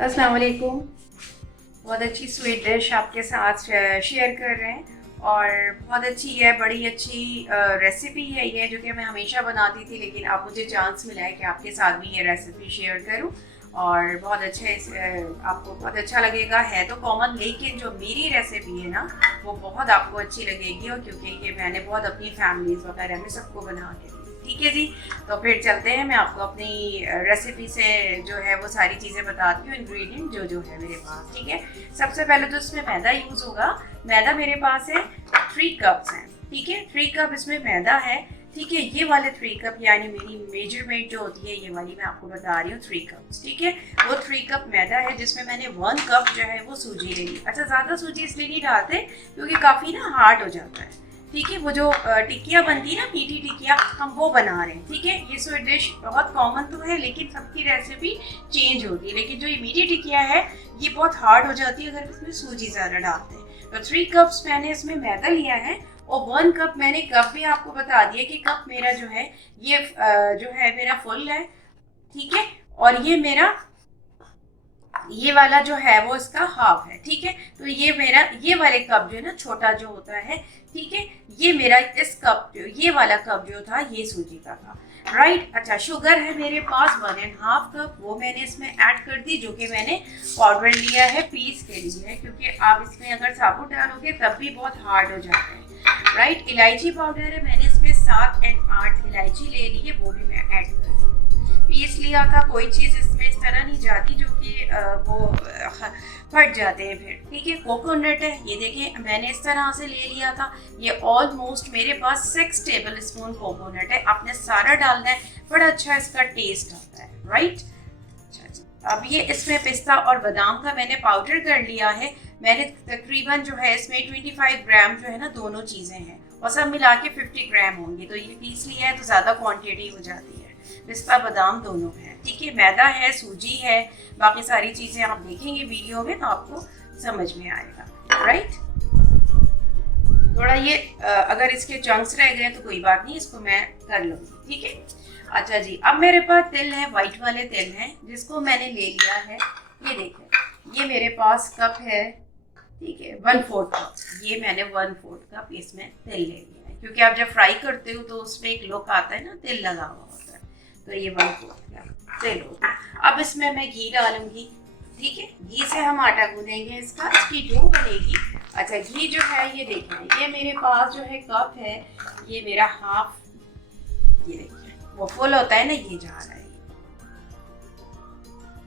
अस्सलाम वालेकुम। बहुत अच्छी स्वीट डिश आपके साथ शेयर कर रहे हैं और बहुत अच्छी है, बड़ी अच्छी रेसिपी है ये, जो कि मैं हमेशा बनाती थी, लेकिन अब मुझे चांस मिला है कि आपके साथ भी ये रेसिपी शेयर करूं और बहुत अच्छा आपको बहुत अच्छा लगेगा। है तो कॉमन, लेकिन जो मेरी रेसिपी है ना वो बहुत आपको अच्छी लगेगी, और क्योंकि ये मैंने बहुत अपनी फैमिलीज वगैरह में सबको बना के दी। ठीक है जी, तो फिर चलते हैं। मैं आपको अपनी रेसिपी से जो है वो सारी चीज़ें बताती हूँ, इंग्रेडिएंट जो जो है मेरे पास। ठीक है, सबसे पहले तो इसमें मैदा यूज़ होगा। मैदा मेरे पास है 3 कप्स हैं। ठीक है, 3 कप इसमें मैदा है। ठीक है, ये वाले 3 कप यानी मेरी मेजरमेंट जो होती है ये वाली मैं आपको बता रही हूँ 3 कप्स। ठीक है, वो 3 कप मैदा है जिसमें मैंने 1 कप जो है वो सूजी ले ली। अच्छा, ज़्यादा सूजी इसलिए नहीं डालते क्योंकि काफ़ी ना हार्ड हो जाता है। ठीक है, वो जो टिकिया बनती है ना, मीठी टिकिया, हम वो बना रहे हैं। ठीक है, ये स्वीट डिश बहुत कॉमन तो है लेकिन सबकी रेसिपी चेंज होती है, लेकिन जो ये मीठी टिकिया है ये बहुत हार्ड हो जाती है अगर इसमें सूजी ज़्यादा डालते हैं। तो 3 कप्स मैंने इसमें मैदा लिया है और 1 कप मैंने कप भी आपको बता दिया कि कप मेरा जो है ये जो है मेरा फुल है। ठीक है, और ये मेरा ये वाला जो है वो इसका हाफ है। ठीक है, तो ये मेरा ये वाले कप जो है ना, छोटा जो होता है, ठीक है, ये मेरा इस कप जो ये वाला कप जो था ये सूजी का था। राइट। अच्छा, शुगर है मेरे पास 1.5 कप, वो मैंने इसमें ऐड कर दी, जो कि मैंने पाउडर लिया है पीस के लिए है, क्योंकि आप इसमें अगर साबुत डालोगे तब भी बहुत हार्ड हो जाता है। राइट। इलायची पाउडर है, मैंने इसमें 7 और 8 इलायची ले ली है, वो भी मैं ऐड कर दी। पीस लिया था, कोई चीज़ इसमें इस तरह नहीं जाती जो कि वो फट जाते हैं फिर। ठीक है, कोकोनट है, ये देखें मैंने इस तरह से ले लिया था। ये ऑलमोस्ट मेरे पास 6 टेबल स्पून कोकोनट है। आपने सारा डालना है, बड़ा अच्छा इसका टेस्ट आता है। राइट। अच्छा जी, अब ये इसमें पिस्ता और बादाम का मैंने पाउडर कर लिया है। मैंने तकरीबन जो है इसमें 25 ग्राम जो है ना दोनों चीज़ें हैं, और सब मिला के 50 ग्राम होंगी, तो ये पीस लिया है तो ज़्यादा क्वांटिटी हो जाती है। पिस्ता बादाम दोनों है। ठीक है, मैदा है, सूजी है, बाकी सारी चीज़ें आप देखेंगे वीडियो में तो आपको समझ में आएगा। राइट। थोड़ा ये अगर इसके चंक्स रह गए तो कोई बात नहीं, इसको मैं कर लूँगी। ठीक है। अच्छा जी, अब मेरे पास तिल है, वाइट वाले तिल हैं, जिसको मैंने ले लिया है। ये देखें, ये मेरे पास कप है। ठीक है, 1/4 कप, ये मैंने 1/4 कप इसमें तिल ले लिया है, क्योंकि आप जब फ्राई करते हो तो उसमें एक लुक आता है ना, तिल लगा हुआ होता है, तो ये 1/4 कप तिल हो गया। अब इसमें मैं घी डालूंगी। ठीक है, घी से हम आटा गूंदेंगे, इसकी डो बनेगी। अच्छा, घी जो है ये देखें, ये मेरे पास जो है कप है, ये मेरा हाफ, ये देखिए वो फुल होता है ना, ये जा रहा है।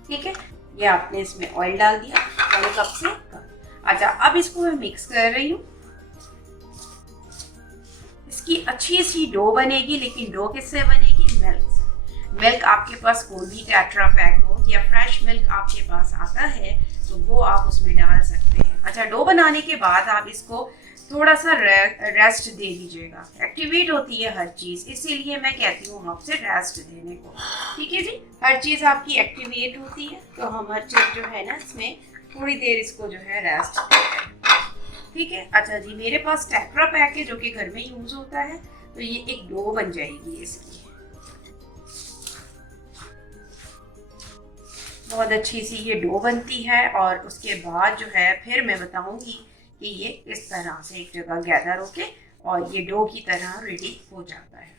ठीक है, ये आपने इसमें ऑयल डाल दिया 1 कप से कप। अच्छा, अब इसको मैं मिक्स कर रही हूँ। इसकी अच्छी सी डो बनेगी, लेकिन डो किससे बनेगी? मिल्क से। मिल्क आपके पास कोई भी टेट्रा पैक हो या फ्रेश मिल्क आपके पास आता है तो वो आप उसमें डाल सकते हैं। अच्छा, डो बनाने के बाद आप इसको थोड़ा सा रेस्ट दे दीजिएगा। एक्टिवेट होती है हर चीज़, इसीलिए मैं कहती हूँ आपसे रेस्ट देने को। ठीक है जी, हर चीज़ आपकी एक्टिवेट होती है, तो हम हर चीज़ जो है ना इसमें थोड़ी देर इसको जो है रेस्ट देते हैं। ठीक है। अच्छा जी, मेरे पास टेट्रा पैक है जो कि घर में यूज़ होता है, तो ये एक डो बन जाएगी इसकी। बहुत अच्छी सी ये डो बनती है, और उसके बाद जो है फिर मैं बताऊंगी कि ये इस तरह से एक जगह गैदर होके और ये डो की तरह रेडी हो जाता है।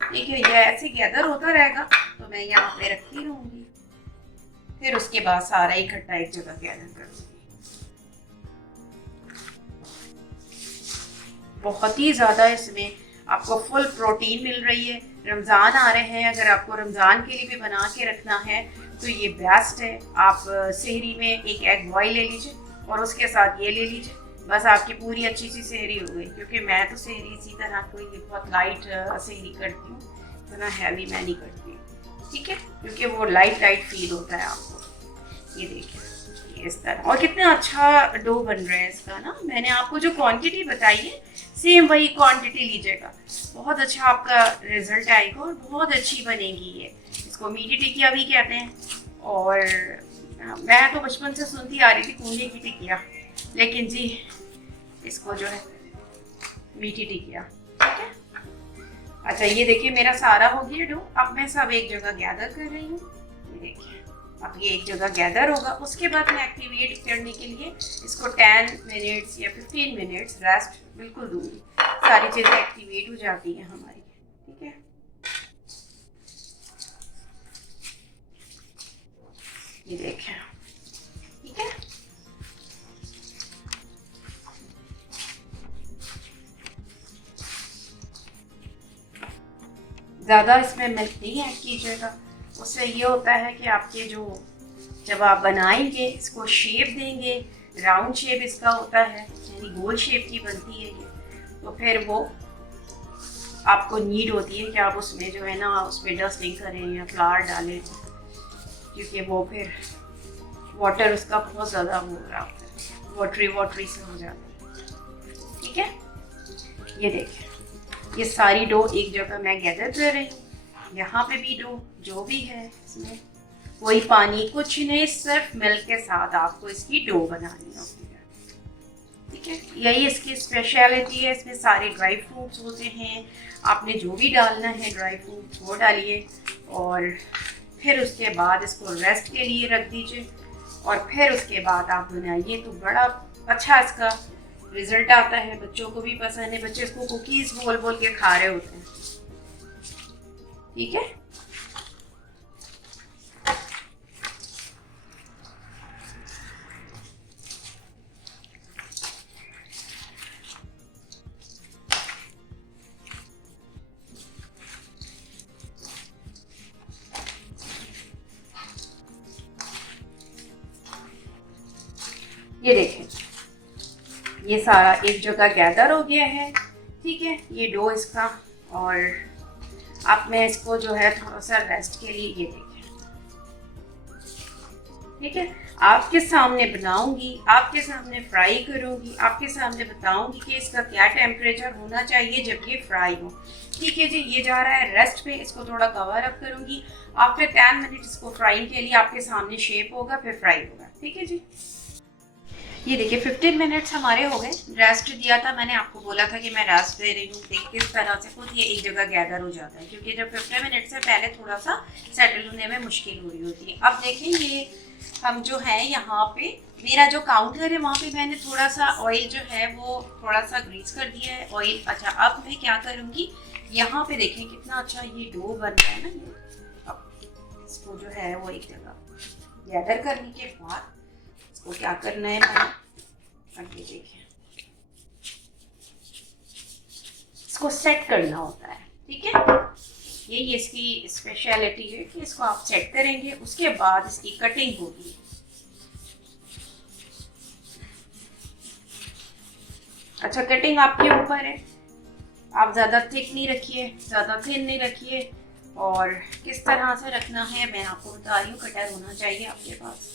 ठीक है, ये ऐसे गैदर होता रहेगा तो मैं यहाँ पे रखती रहूंगी, फिर उसके बाद सारा इकट्ठा एक जगह गैदर करूंगी। बहुत ही ज़्यादा इसमें आपको फुल प्रोटीन मिल रही है। रमज़ान आ रहे हैं, अगर आपको रमज़ान के लिए भी बना के रखना है तो ये बेस्ट है। आप सहरी में एक एग बॉयल ले लीजिए और उसके साथ ये ले लीजिए, बस आपकी पूरी अच्छी सी सहरी हो गई। क्योंकि मैं तो सहरी इसी तरह कोई बहुत लाइट सहरी करती हूँ, इतना हैवी मैं नहीं करती। ठीक है, क्योंकि वो लाइट फील होता है आपको। ये देखिए इस तरह, और कितना अच्छा डो बन रहा है इसका ना। मैंने आपको जो क्वांटिटी बताई है सेम वही क्वांटिटी लीजिएगा, बहुत अच्छा आपका रिजल्ट आएगा और बहुत अच्छी बनेगी ये। इसको मीठी टिकिया भी कहते हैं, और मैं तो बचपन से सुनती आ रही थी कूंजे की टिकिया, लेकिन जी इसको जो है मीठी टिकिया। ठीक है। अच्छा, ये देखिए मेरा सारा हो गया डो। अब मैं सब एक जगह गैदर कर रही हूँ। ये देखिए अब ये एक जगह गैदर होगा। उसके बाद मैं एक्टिवेट करने के लिए इसको 10 मिनट्स या 15 मिनट्स रेस्ट बिल्कुल दूंगी। सारी चीज़ें एक्टिवेट हो जाती हैं हमारी। ठीक है, ये देखें। ठीक है, ज़्यादा इसमें मिल्क नहीं ऐड कीजिएगा। उससे ये होता है कि आपके जो जब आप बनाएंगे इसको शेप देंगे, राउंड शेप इसका होता है, यानी गोल शेप की बनती है ये, तो फिर वो आपको नीड होती है कि आप उसमें जो है ना उसमें डस्टिंग करें या फ्लावर डालें, क्योंकि वो फिर वाटर उसका बहुत ज़्यादा हो रहा होता है, वाटरी से हो जाता है। ठीक है, ये देखें ये सारी डो एक जगह मैं गैदर कर रही हूँ। यहाँ पे भी डो जो भी है इसमें कोई पानी कुछ नहीं, सिर्फ मिल्क के साथ आपको इसकी डो बनानी होती है। ठीक है, यही इसकी स्पेशलिटी है। इसमें सारे ड्राई फ्रूट्स होते हैं, आपने जो भी डालना है ड्राई फ्रूट्स वो डालिए और फिर उसके बाद इसको रेस्ट के लिए रख दीजिए और फिर उसके बाद आप बनाइए तो बड़ा अच्छा इसका रिजल्ट आता है। बच्चों को भी पसंद है, बच्चे इसको कुकीज बोल बोल के खा रहे होते हैं। ठीक है, ये देखें ये सारा एक जगह गैदर हो गया है। ठीक है, ये डो इसका, और अब मैं इसको जो है थोड़ा सा रेस्ट के लिए ये देखें। ठीक है, आपके सामने बनाऊंगी, आपके सामने फ्राई करूंगी, आपके सामने बताऊंगी कि इसका क्या टेम्परेचर होना चाहिए जब ये फ्राई हो। ठीक है जी, ये जा रहा है रेस्ट पे, इसको थोड़ा कवर अप करूंगी। आफ्टर 10 मिनट इसको फ्राइंग के लिए आपके सामने शेप होगा, फिर फ्राई होगा। ठीक है जी, ये देखिए 15 मिनट्स हमारे हो गए। रेस्ट दिया था मैंने, आपको बोला था कि मैं रेस्ट दे रही हूँ। देख किस तरह से खुद ये एक जगह गैदर हो जाता है, क्योंकि जब 15 मिनट से पहले थोड़ा सा सेटल होने में मुश्किल हो रही होती है। अब देखें ये हम जो है यहाँ पे मेरा जो काउंटर है वहाँ पे मैंने थोड़ा सा ऑयल जो है वो थोड़ा सा ग्रीस कर दिया है ऑयल। अच्छा, अब मैं क्या करूँगी, यहाँ पे देखें कितना अच्छा ये डो बन रहा है ना। अब इसको जो है वो एक जगह गैदर करने के बाद इसको क्या करना है मैंने, ये देखिए इसको सेट करना होता है। ठीक है, यही इसकी स्पेशलिटी है कि इसको आप सेट करेंगे, उसके बाद इसकी कटिंग होगी। अच्छा, कटिंग आपके ऊपर है, आप ज़्यादा थिक नहीं रखिए, ज़्यादा थिन नहीं रखिए, और किस तरह से रखना है मैं आपको बता रही हूँ। कटर होना चाहिए आपके पास।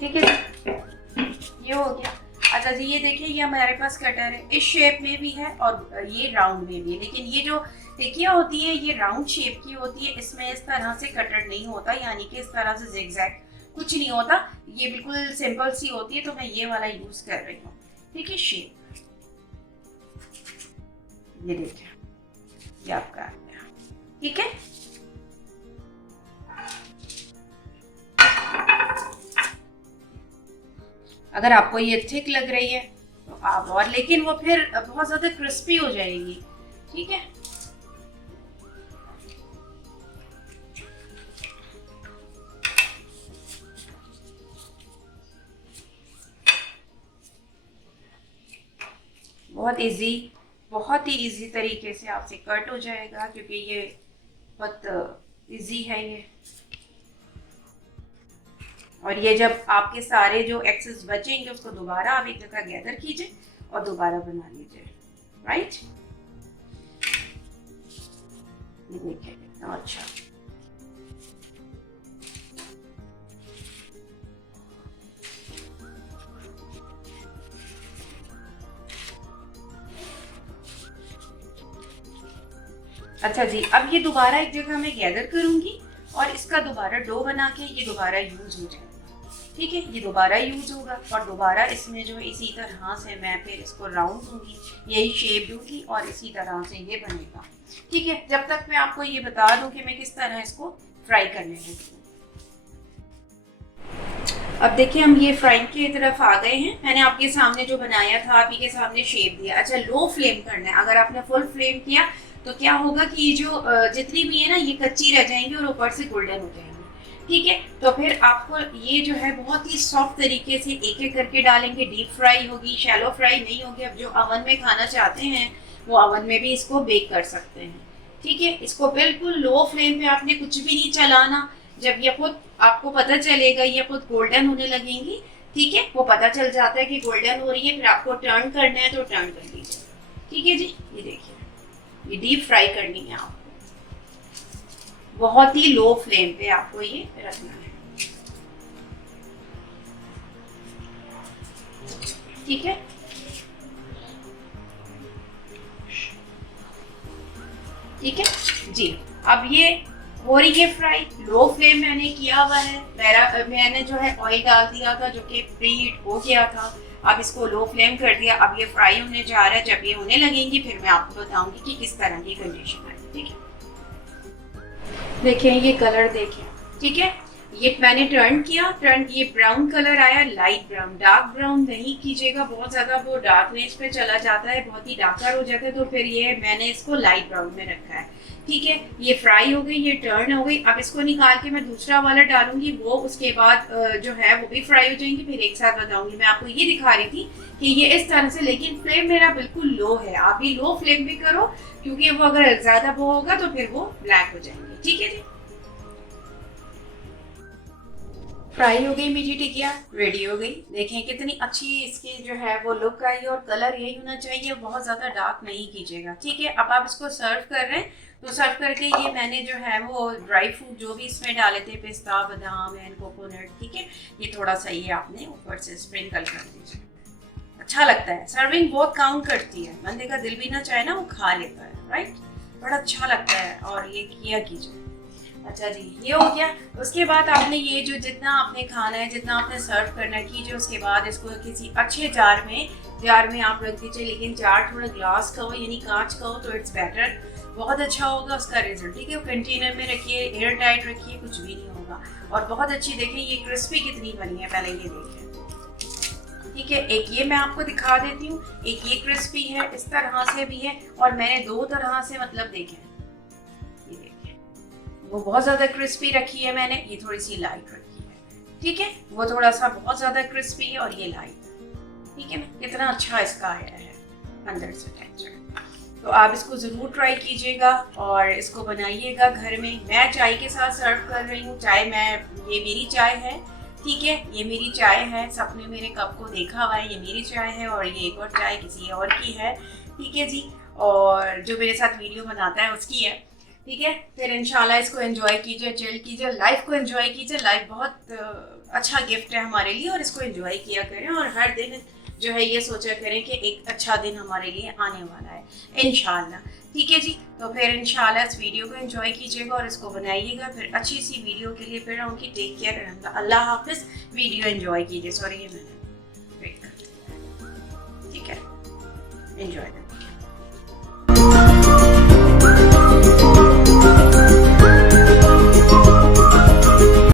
ठीक है, ये हो गया। अच्छा जी, ये देखिए ये हमारे पास कटर है, इस शेप में भी है और ये राउंड में भी है, लेकिन ये जो टिकिया होती है ये राउंड शेप की होती है। इसमें इस तरह से कटर नहीं होता, यानी कि इस तरह से जिगजैग कुछ नहीं होता, ये बिल्कुल सिंपल सी होती है, तो मैं ये वाला यूज कर रही हूँ। ठीक है, शेप ये देखिए ये आपका आ गया। ठीक है, अगर आपको ये थिक लग रही है तो आप और, लेकिन वो फिर बहुत ज़्यादा क्रिस्पी हो जाएगी। ठीक है, बहुत ही इजी तरीके से आपसे कट हो जाएगा, क्योंकि ये बहुत इजी है ये। और ये जब आपके सारे जो एक्सेस बचेंगे उसको दोबारा आप एक जगह गैदर कीजिए और दोबारा बना लीजिए। राइट, ये देखिए कितना अच्छा। अच्छा जी, अब ये दोबारा एक जगह मैं गैदर करूंगी और इसका दोबारा डो बना के ये दोबारा यूज हो जाएगा। ठीक है, ये दोबारा यूज होगा और दोबारा इसमें जो इसी तरह से मैं फिर इसको राउंड दूंगी, यही शेप दूंगी और इसी तरह से ये बनेगा। ठीक है, जब तक मैं आपको ये बता दूं कि मैं किस तरह इसको फ्राई करने लगी। अब देखिए हम ये फ्राइंग की तरफ आ गए हैं। मैंने आपके सामने जो बनाया था, आप ही के सामने शेप दिया। अच्छा, लो फ्लेम करना है। अगर आपने फुल फ्लेम किया तो क्या होगा कि ये जो जितनी भी है ना ये कच्ची रह जाएंगी और ऊपर से गोल्डन हो जाएंगी। ठीक है, तो फिर आपको ये जो है बहुत ही सॉफ्ट तरीके से एक एक करके डालेंगे। डीप फ्राई होगी, शैलो फ्राई नहीं होगी। अब जो ओवन में खाना चाहते हैं वो ओवन में भी इसको बेक कर सकते हैं। ठीक है, इसको बिल्कुल लो फ्लेम पे आपने कुछ भी नहीं चलाना। जब ये खुद आपको पता चलेगा, ये खुद गोल्डन होने लगेंगी। ठीक है, वो पता चल जाता है कि गोल्डन हो रही है, फिर आपको टर्न करना है तो टर्न कर लीजिए। ठीक है जी, ये देखिए ये डीप फ्राई करनी है आपको, बहुत ही लो फ्लेम पे आपको ये रखना है। ठीक है, ठीक है जी। अब ये हो रही है फ्राई, लो फ्लेम मैंने किया हुआ है। मैंने जो है ऑयल डाल दिया था जो कि प्री हीट हो गया था। अब इसको लो फ्लेम कर दिया। अब ये फ्राई होने जा रहा है। जब ये होने लगेंगी फिर मैं आपको बताऊंगी कि किस तरह की कंडीशन है। ठीक है, देखिए ये कलर देखिए। ठीक है, ये मैंने टर्न किया, ये ब्राउन कलर आया, लाइट ब्राउन। डार्क ब्राउन नहीं कीजिएगा, बहुत ज्यादा वो डार्कनेस पे चला जाता है, बहुत ही डार्कर हो जाता है। तो फिर ये मैंने इसको लाइट ब्राउन में रखा है। ठीक है, ये फ्राई हो गई, ये टर्न हो गई। अब इसको निकाल के मैं दूसरा वाला डालूंगी, वो उसके बाद जो है वो भी फ्राई हो जाएंगी। फिर एक साथ बताऊंगी। मैं आपको ये दिखा रही थी कि ये इस तरह से, लेकिन फ्लेम मेरा बिल्कुल लो है। आप भी लो फ्लेम भी करो, क्योंकि वो अगर ज्यादा वो होगा तो फिर वो ब्लैक हो जाएंगे। ठीक है जी, फ्राई हो गई मीठी टिकिया, रेडी हो गई। देखें कितनी अच्छी इसकी जो है वो लुक आई और कलर यही होना चाहिए, बहुत ज़्यादा डार्क नहीं कीजिएगा। ठीक है, अब आप इसको सर्व कर रहे हैं तो सर्व करके ये मैंने जो है वो ड्राई फ्रूट जो भी इसमें डाले थे, पिस्ता, बादाम एंड कोकोनट, ठीक है, ये थोड़ा सा ये आपने ऊपर से स्प्रिंकल कर दीजिए। अच्छा लगता है, सर्विंग बहुत काउंट करती है। बंदे का दिल भी ना चाहे ना वो खा लेता है, राइट, बड़ा अच्छा लगता है। और ये किया कीजिए। अच्छा जी, ये हो गया। उसके बाद आपने ये जो जितना आपने खाना है, जितना आपने सर्व करना कीजिए। उसके बाद इसको किसी अच्छे जार में आप रख दीजिए, लेकिन जार थोड़ा ग्लास का हो यानी कांच का हो तो इट्स बेटर, बहुत अच्छा होगा उसका रिजल्ट। ठीक है, वो कंटेनर में रखिए, एयर टाइट रखिए, कुछ भी नहीं होगा। और बहुत अच्छी देखिए ये क्रिस्पी कितनी बनी है, पहले ये देखिए। ठीक है, एक ये मैं आपको दिखा देती हूँ, एक ये क्रिस्पी है, इस तरह से भी है। और मैंने दो तरह से मतलब देखे, ये देखिए वो बहुत ज्यादा क्रिस्पी रखी है मैंने, ये थोड़ी सी लाइट रखी है। ठीक है, वो थोड़ा सा बहुत ज्यादा क्रिस्पी है और ये लाइट। ठीक है ना, कितना अच्छा इसका आया है अंदर से टेक्सचर। तो आप इसको ज़रूर ट्राई कीजिएगा और इसको बनाइएगा घर में। मैं चाय के साथ सर्व कर रही हूँ। ये मेरी चाय है। ठीक है, ये मेरी चाय है। सबने मेरे कप को देखा हुआ है, ये मेरी चाय है और ये एक और चाय किसी और की है। ठीक है जी, और जो मेरे साथ वीडियो बनाता है उसकी है। ठीक है, फिर इंशाल्लाह इसको एंजॉय कीजिए, चिल कीजिए, लाइफ को एंजॉय कीजिए। लाइफ बहुत अच्छा गिफ्ट है हमारे लिए और इसको एंजॉय किया करें। और हर दिन जो है ये सोचा करें कि एक अच्छा दिन हमारे लिए आने वाला है इंशाल्लाह। ठीक है जी, तो फिर इंशाल्लाह इस वीडियो को एंजॉय कीजिएगा और इसको बनाइएगा। फिर अच्छी सी वीडियो के लिए फिर आऊँगी। टेक केयर, अल्लाह हाफिज़। वीडियो एंजॉय कीजिए। सॉरी, ये मैंने वेट कर लिया। ठीक है, एंजॉय।